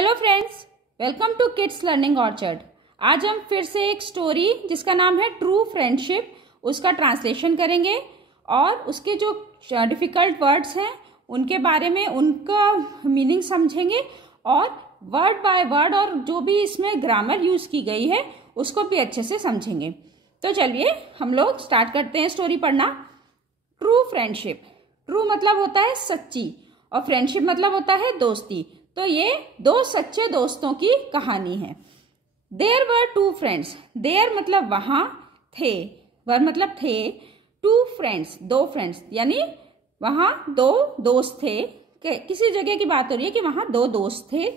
Hello friends, welcome to kids learning orchard. आज हम फिर से एक स्टोरी जिसका नाम है ट्रू फ्रेंडशिप उसका ट्रांसलेशन करेंगे और उसके जो डिफिकल्ट वर्ड्स हैं उनके बारे में उनका मीनिंग समझेंगे और वर्ड बाय वर्ड और जो भी इसमें ग्रामर यूज की गई है उसको भी अच्छे से समझेंगे। तो चलिए हम लोग स्टार्ट करते हैं स्टोरी पढ़ना। ट्रू फ्रेंडशिप, ट्रू मतलब होता है सच्ची और फ्रेंडशिप मतलब होता है दोस्ती। तो ये दो सच्चे दोस्तों की कहानी है। There were two friends, there मतलब वहां, थे वर मतलब थे, टू फ्रेंड्स दो फ्रेंड्स, यानी वहां दो दोस्त थे। किसी जगह की बात हो रही है कि वहां दो दोस्त थे।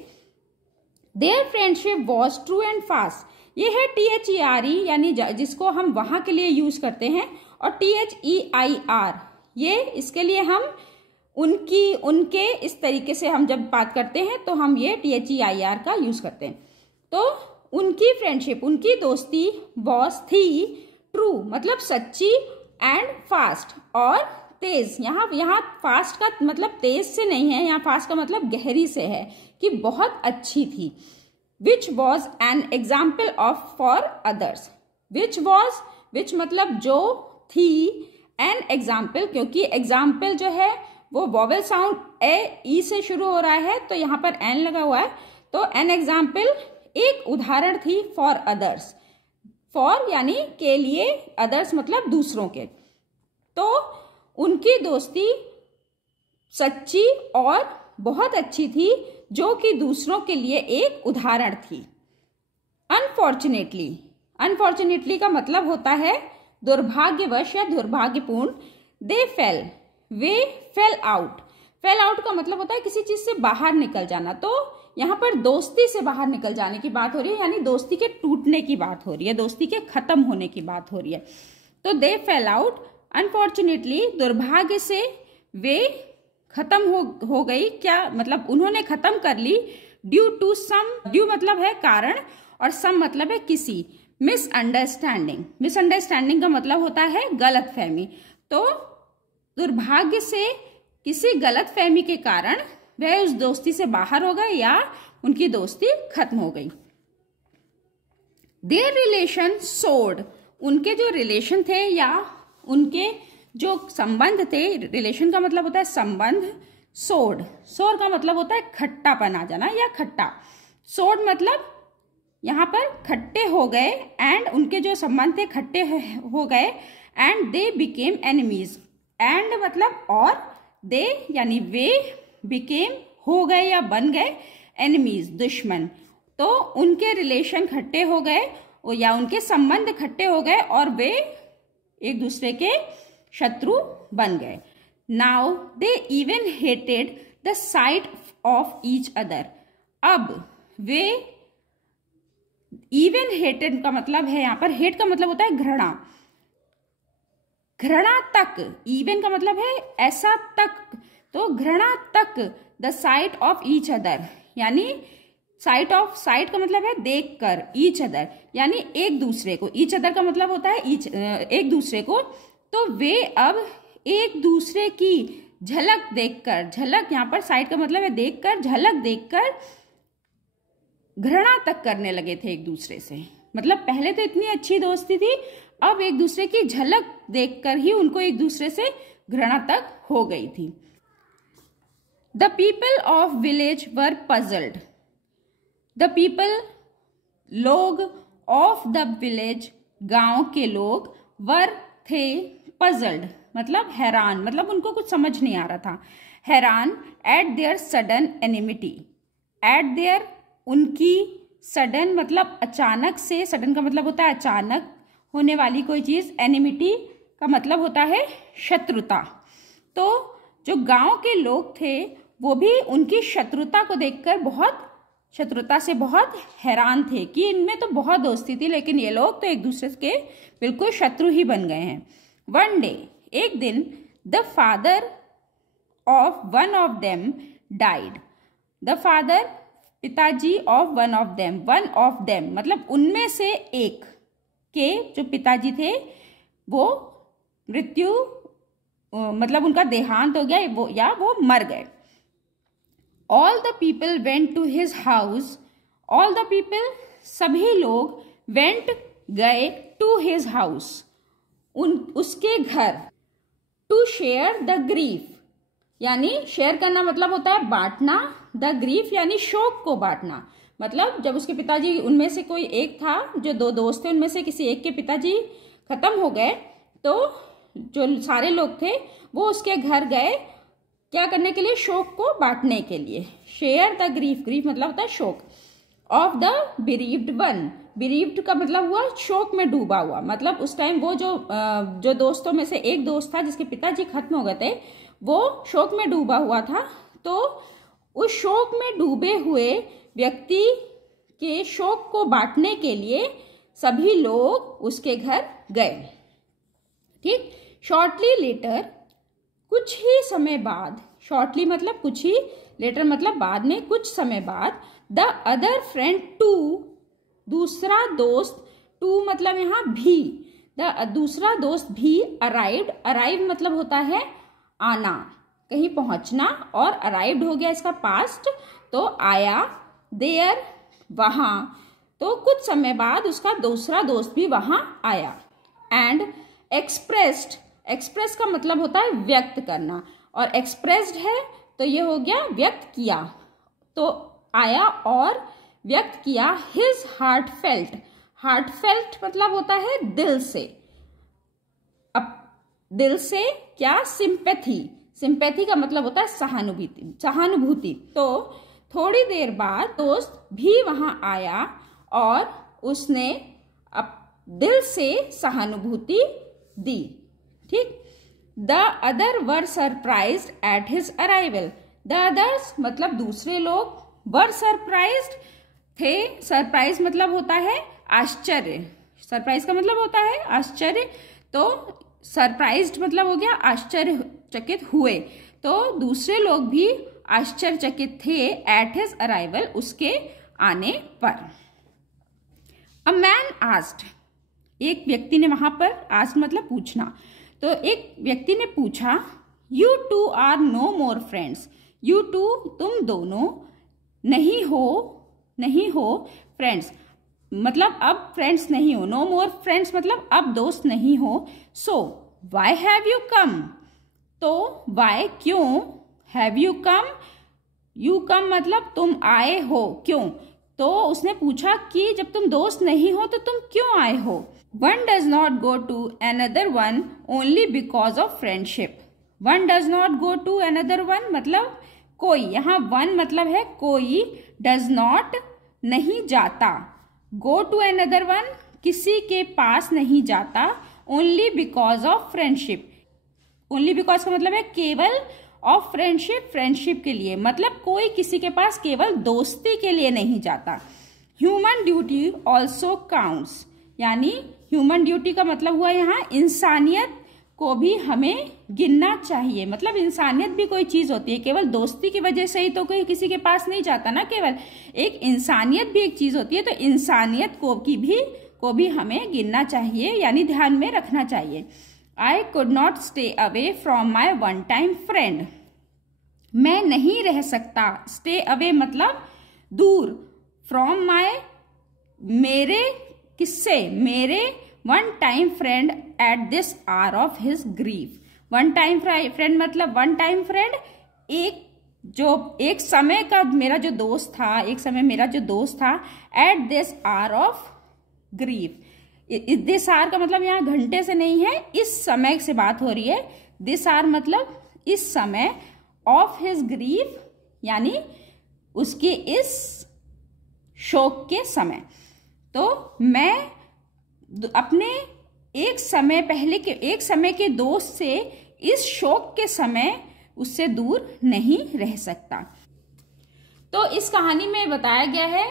Their friendship was true and fast, ये है THERE यानी जिसको हम वहां के लिए यूज करते हैं, और THEIR ये इसके लिए हम उनकी उनके इस तरीके से हम जब बात करते हैं तो हम ये THEIR का यूज करते हैं। तो उनकी फ्रेंडशिप उनकी दोस्ती वॉज थी, ट्रू मतलब सच्ची, एंड फास्ट और तेज। यहाँ फास्ट का मतलब तेज से नहीं है, यहाँ फास्ट का मतलब गहरी से है कि बहुत अच्छी थी। Which was an example of for others, which मतलब जो थी, एन एग्जाम्पल क्योंकि एग्जाम्पल जो है वो वॉवेल साउंड ई से शुरू हो रहा है तो यहाँ पर एन लगा हुआ है। तो एन एग्जाम्पल एक उदाहरण थी, फॉर अदर्स, फॉर यानी के लिए, अदर्स मतलब दूसरों के। तो उनकी दोस्ती सच्ची और बहुत अच्छी थी जो कि दूसरों के लिए एक उदाहरण थी। अनफॉर्चुनेटली, अनफॉर्चुनेटली का मतलब होता है दुर्भाग्यवश या दुर्भाग्यपूर्ण। दे फेल, वे फेल आउट, फेल आउट का मतलब होता है किसी चीज से बाहर निकल जाना। तो यहाँ पर दोस्ती से बाहर निकल जाने की बात हो रही है, यानी दोस्ती के टूटने की बात हो रही है, दोस्ती के खत्म होने की बात हो रही है। तो दे फेल आउट, अनफॉर्चुनेटली दुर्भाग्य से वे खत्म हो गई। क्या मतलब उन्होंने खत्म कर ली। ड्यू टू सम, ड्यू मतलब है कारण और सम मतलब है किसी। मिसअंडरस्टैंडिंग, मिसअंडरस्टैंडिंग का मतलब होता है गलतफहमी। तो दुर्भाग्य से किसी गलतफहमी के कारण वह उस दोस्ती से बाहर हो गए या उनकी दोस्ती खत्म हो गई। देयर रिलेशन सोर्ड, उनके जो रिलेशन थे या उनके जो संबंध थे, रिलेशन का मतलब होता है संबंध, सोर्ड, सोर का मतलब होता है खट्टापन आ जाना या खट्टा। सोर्ड मतलब यहाँ पर खट्टे हो गए, एंड उनके जो संबंध थे खट्टे हो गए, and they became enemies, and मतलब और, दे यानी वे, बिकेम हो गए या बन गए, एनिमीज दुश्मन। तो उनके रिलेशन खट्टे हो गए या उनके संबंध खट्टे हो गए और वे एक दूसरे के शत्रु बन गए। Now they even hated the site of each other, अब वे, इवन हेटेड का मतलब है यहाँ पर, हेट का मतलब होता है घृणा, घृणा तक, इवन का मतलब है ऐसा तक, तो घृणा तक, the site of each other यानी साइट ऑफ, साइट का मतलब है देख कर, ईच अदर यानी एक दूसरे को, ईच अदर का मतलब होता है एक दूसरे को। तो वे अब एक दूसरे की झलक देखकर, झलक यहाँ पर साइट का मतलब है देखकर, झलक देखकर घृणा तक करने लगे थे एक दूसरे से। मतलब पहले तो इतनी अच्छी दोस्ती थी, अब एक दूसरे की झलक देखकर ही उनको एक दूसरे से घृणा तक हो गई थी। The people of village were puzzled, the people लोग, ऑफ द विलेज गांव के लोग, वर थे, पजल्ड मतलब हैरान, मतलब उनको कुछ समझ नहीं आ रहा था, हैरान, at their sudden enmity, at their उनकी, सडन मतलब अचानक से, सडन का मतलब होता है अचानक होने वाली कोई चीज, एनिमिटी का मतलब होता है शत्रुता। तो जो गांव के लोग थे वो भी उनकी शत्रुता को देखकर बहुत, शत्रुता से बहुत हैरान थे कि इनमें तो बहुत दोस्ती थी लेकिन ये लोग तो एक दूसरे के बिल्कुल शत्रु ही बन गए हैं। वन डे, एक दिन, the father of one of them died, the father पिताजी ऑफ वन ऑफ देम मतलब उनमें से एक के जो पिताजी थे वो मृत्यु, मतलब उनका देहांत हो गया वो, या वो मर गए। All the people went to his house, all the people सभी लोग, वेंट गए, टू हिज हाउस उसके घर, टू शेयर द ग्रीफ यानी शेयर करना मतलब होता है बांटना, द ग्रीफ यानी शोक को बांटना। मतलब जब उसके पिताजी, उनमें से कोई एक था, जो दो दोस्त थे उनमें से किसी एक के पिताजी खत्म हो गए, तो जो सारे लोग थे वो उसके घर गए क्या करने के लिए, शोक को बांटने के लिए। शेयर द ग्रीफ, ग्रीफ मतलब होता है शोक, ऑफ द बिरीव्ड वन, बिरीव्ड का मतलब हुआ शोक में डूबा हुआ। मतलब उस टाइम वो जो दोस्तों में से एक दोस्त था जिसके पिताजी खत्म हो गए थे, वो शोक में डूबा हुआ था। तो उस शोक में डूबे हुए व्यक्ति के शोक को बांटने के लिए सभी लोग उसके घर गए। ठीक। शॉर्टली लेटर, कुछ ही समय बाद, शॉर्टली मतलब कुछ ही, लेटर मतलब बाद में, कुछ समय बाद, द अदर फ्रेंड टू, दूसरा दोस्त, टू मतलब यहाँ भी, दूसरा दोस्त भी, अराइव्ड, अराइव मतलब होता है आना, कहीं पहुंचना, और अराइव्ड हो गया इसका पास्ट, तो आया, देयर वहां, तो कुछ समय बाद उसका दूसरा दोस्त भी वहां आया। एंड एक्सप्रेस्ड, एक्सप्रेस का मतलब होता है व्यक्त करना, और एक्सप्रेस्ड है तो ये हो गया व्यक्त किया, तो आया और व्यक्त किया, his heart felt, heart felt मतलब होता है दिल से, अब दिल से क्या, सिंपैथी, सिंपैथी का मतलब होता है सहानुभूति, सहानुभूति। तो थोड़ी देर बाद दोस्त भी वहां आया और उसने अब दिल से सहानुभूति दी। ठीक। The other were surprised at his arrival, the others मतलब दूसरे लोग, वर सरप्राइज्ड थे, सरप्राइज मतलब होता है आश्चर्य, सरप्राइज का मतलब होता है आश्चर्य, तो सरप्राइज्ड मतलब हो गया आश्चर्यचकित हुए, तो दूसरे लोग भी आश्चर्यचकित थे एट हिज अराइवल, उसके आने पर। अ मैन आस्क्ड, एक व्यक्ति ने वहां पर, आस्क्ड मतलब पूछना, तो एक व्यक्ति ने पूछा, you two are no more friends, you two तुम दोनों, नहीं हो फ्रेंड्स मतलब अब फ्रेंड्स नहीं हो, नो मोर फ्रेंड्स मतलब अब दोस्त नहीं हो, सो वाई हैव यू कम, तो वाई क्यों, have you come, you come मतलब तुम आए हो, क्यों, तो उसने पूछा कि जब तुम दोस्त नहीं हो तो तुम क्यों आए हो। One does not go to another one only because of friendship, one does not go to another one मतलब कोई, यहाँ वन मतलब है कोई, डज नॉट नहीं जाता, गो टू अनदर वन किसी के पास नहीं जाता, only because of friendship, only because का मतलब है केवल, ऑफ फ्रेंडशिप फ्रेंडशिप के लिए, मतलब कोई किसी के पास केवल दोस्ती के लिए नहीं जाता। ह्यूमन ड्यूटी ऑल्सो काउंट्स, यानी ह्यूमन ड्यूटी का मतलब हुआ यहाँ इंसानियत को भी हमें गिनना चाहिए, मतलब इंसानियत भी कोई चीज होती है, केवल दोस्ती की वजह से ही तो कोई किसी के पास नहीं जाता ना, केवल एक इंसानियत भी एक चीज होती है, तो इंसानियत को भी हमें गिनना चाहिए, यानी ध्यान में रखना चाहिए। I could not stay away from my one time friend, मैं नहीं रह सकता, स्टे अवे मतलब दूर, फ्रॉम माई मेरे, किससे, मेरे one time friend at this hour of his grief, one time friend मतलब वन टाइम फ्रेंड एक समय का मेरा जो दोस्त था, एक समय मेरा जो दोस्त था, at this hour of grief, this hour का मतलब यहाँ घंटे से नहीं है, इस समय से बात हो रही है, दिस आवर मतलब इस समय, ऑफ हिज ग्रीफ यानी उसके इस शोक के समय, तो मैं अपने एक समय के दोस्त से इस शोक के समय उससे दूर नहीं रह सकता। तो इस कहानी में बताया गया है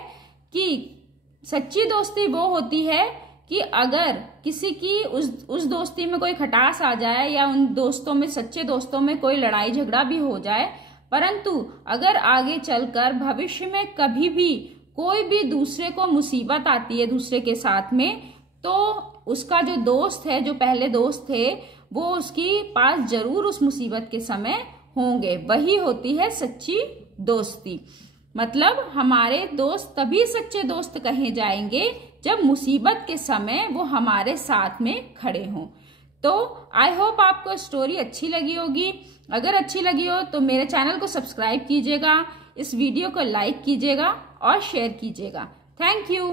कि सच्ची दोस्ती वो होती है कि अगर किसी की उस दोस्ती में कोई खटास आ जाए, या उन दोस्तों में, सच्चे दोस्तों में कोई लड़ाई झगड़ा भी हो जाए, परंतु अगर आगे चलकर भविष्य में कभी भी कोई भी दूसरे को मुसीबत आती है दूसरे के साथ में, तो उसका जो दोस्त है, जो पहले दोस्त थे, वो उसकी पास जरूर उस मुसीबत के समय होंगे, वही होती है सच्ची दोस्ती। मतलब हमारे दोस्त तभी सच्चे दोस्त कहे जाएंगे जब मुसीबत के समय वो हमारे साथ में खड़े हों। तो आई होप आपको स्टोरी अच्छी लगी होगी। अगर अच्छी लगी हो तो मेरे चैनल को सब्सक्राइब कीजिएगा, इस वीडियो को लाइक कीजिएगा और शेयर कीजिएगा। Thank you.